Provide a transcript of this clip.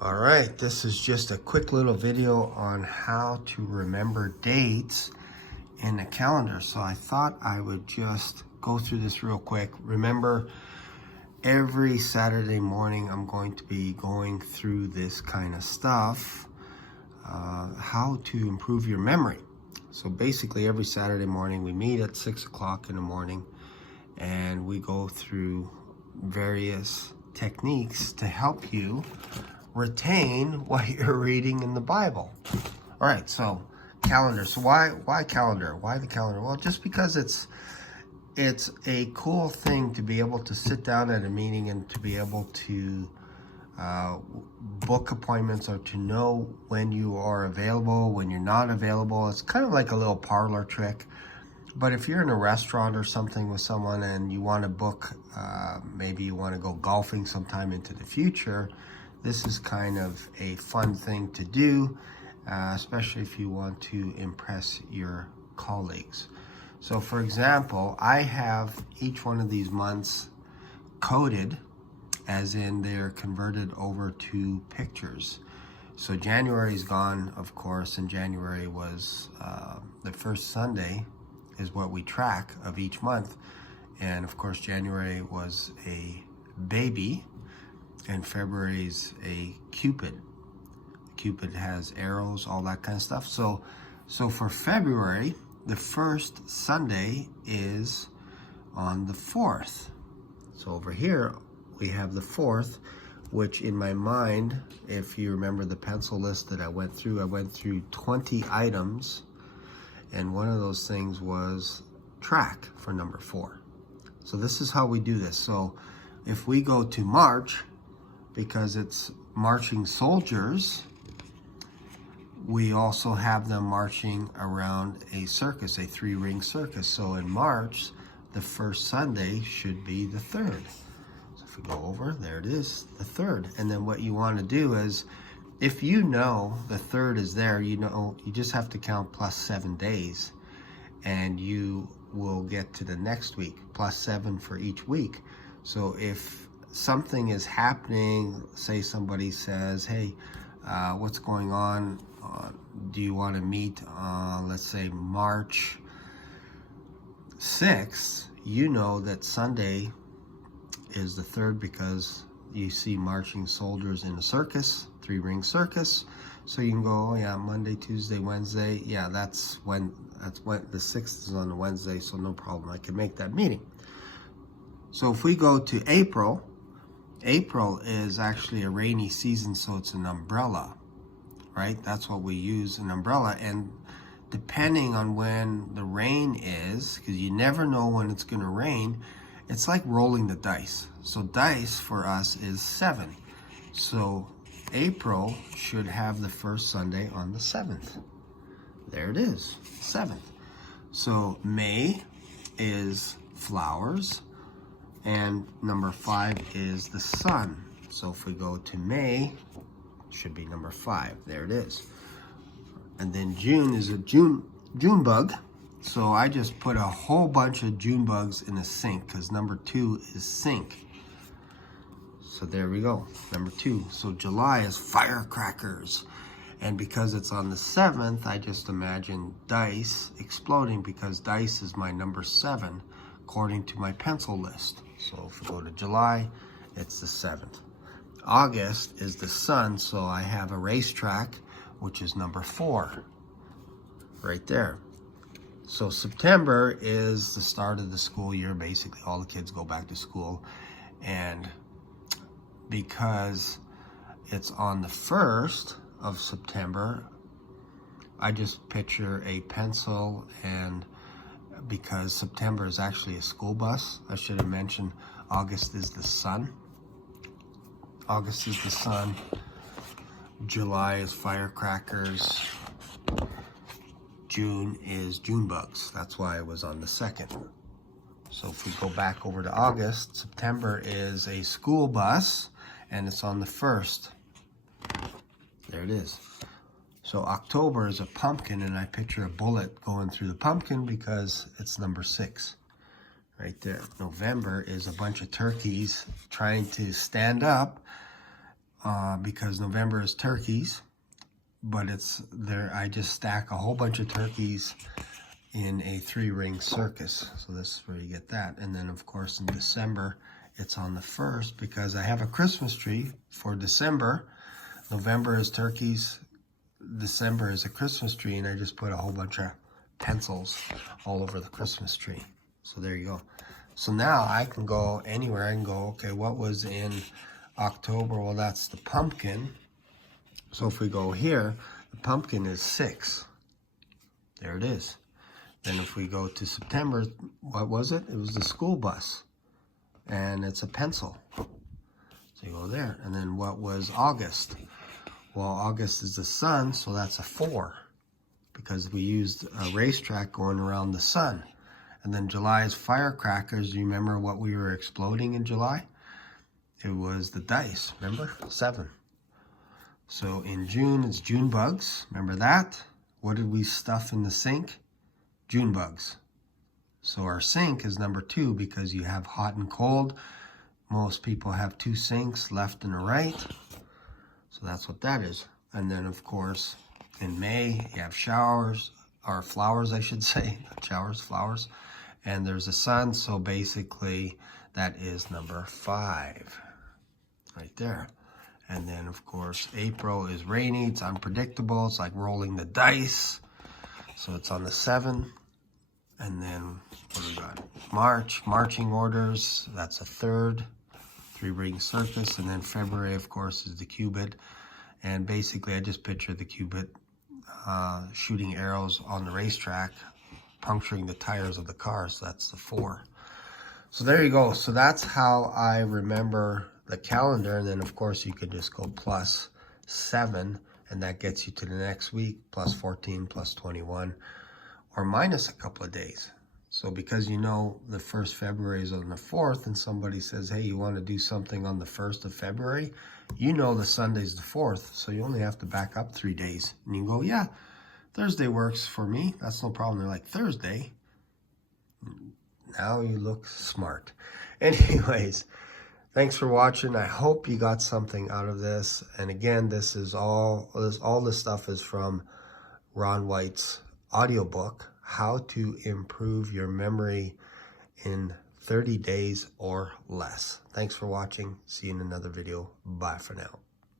All right, this is just a quick little video on how to remember dates in a calendar. So I thought I would just go through this real quick. Remember, every Saturday morning I'm going to be going through this kind of stuff, how to improve your memory. So basically every Saturday morning we meet at 6 o'clock in the morning and we go through various techniques to help you retain what you're reading in the Bible. All right, so calendar. So why calendar? Why the calendar? Well, just because it's a cool thing to be able to sit down at a meeting and to be able to book appointments or to know when you are available, when you're not available. It's kind of like a little parlor trick. But if you're in a restaurant or something with someone and you want to book, maybe you want to go golfing sometime into the future, this is kind of a fun thing to do, especially if you want to impress your colleagues. So for example, I have each one of these months coded, as in they're converted over to pictures. So January's gone, of course, and January was the first Sunday is what we track of each month. And of course, January was a baby, and February's a Cupid. Cupid has arrows, all that kind of stuff. So for February, the first Sunday is on the 4th. So over here, we have the 4th, which in my mind, if you remember the pencil list that I went through 20 items, and one of those things was track for number 4. So this is how we do this. So if we go to March, because it's marching soldiers, we also have them marching around a circus, a 3-ring circus. So in March, the first Sunday should be the 3rd. So if we go over, there it is, the 3rd. And then what you want to do is, if you know the 3rd is there, you know, you just have to count plus 7 days and you will get to the next week, plus 7 for each week. So if something is happening, say somebody says, hey, what's going on? Do you want to meet, let's say March 6th, you know that Sunday is the 3rd because you see marching soldiers in a circus, 3-ring circus. So you can go, oh yeah, Monday, Tuesday, Wednesday. Yeah, that's when the 6th is on a Wednesday, so no problem. I can make that meeting. So if we go to April, April is actually a rainy season, so it's an umbrella, right? That's what we use, an umbrella. And depending on when the rain is, because you never know when it's going to rain, it's like rolling the dice. So dice for us is 7. So April should have the first Sunday on the 7th. There it is, 7th. So May is flowers, and number 5 is the sun. So if we go to May, it should be number 5. There it is. And then June is a June bug. So I just put a whole bunch of June bugs in a sink because number 2 is sink. So there we go, number 2. So July is firecrackers. And because it's on the 7th, I just imagine dice exploding because dice is my number 7 according to my pencil list. So if we go to July, it's the 7th. August is the sun, so I have a racetrack, which is number 4, right there. So September is the start of the school year. Basically, all the kids go back to school. And because it's on the 1st of September, I just picture a pencil, and because September is actually a school bus, I should have mentioned August is the sun. August is the sun. July is firecrackers. June is June bugs. That's why it was on the 2nd. So if we go back over to August, September is a school bus, and it's on the 1st. There it is. So October is a pumpkin, and I picture a bullet going through the pumpkin because it's number 6. Right there. November is a bunch of turkeys trying to stand up because November is turkeys, but it's there. I just stack a whole bunch of turkeys in a 3-ring circus. So this is where you get that. And then of course in December, it's on the 1st because I have a Christmas tree for December. November is turkeys, December is a Christmas tree, and I just put a whole bunch of pencils all over the Christmas tree. So there you go. So now I can go anywhere. I can go, okay, what was in October? Well, that's the pumpkin. So if we go here, the pumpkin is 6. There it is. Then if we go to September, what was it? It was the school bus. And it's a pencil. So you go there. And then what was August? Well, August is the sun, so that's a 4. Because we used a racetrack going around the sun. And then July is firecrackers. Do you remember what we were exploding in July? It was the dice, remember? 7. So in June, it's June bugs. Remember that? What did we stuff in the sink? June bugs. So our sink is number 2 because you have hot and cold. Most people have 2 sinks, left and a right. So that's what that is. And then of course, in May, you have showers, or flowers, I should say. Not showers, flowers. And there's a sun, so basically that is number 5. Right there. And then of course, April is rainy, it's unpredictable, it's like rolling the dice. So it's on the 7. And then, what do we got? March, marching orders, that's a 3rd, 3-ring circus. And then February, of course, is the Cupid. And basically, I just picture the Cupid shooting arrows on the racetrack, puncturing the tires of the car. So that's the 4. So there you go. So that's how I remember the calendar. And then, of course, you could just go plus 7, and that gets you to the next week, plus 14, plus 21. Or minus a couple of days. So because you know the 1st February is on the 4th, and somebody says, hey, you want to do something on the 1st of February, you know the Sunday's the 4th, so you only have to back up 3 days. And you go, yeah, Thursday works for me. That's no problem. They're like, Thursday? Now you look smart. Anyways, thanks for watching. I hope you got something out of this. And again, this is all this stuff is from Ron White's audiobook, How to Improve Your Memory in 30 Days or Less. Thanks for watching. See you in another video. Bye for now.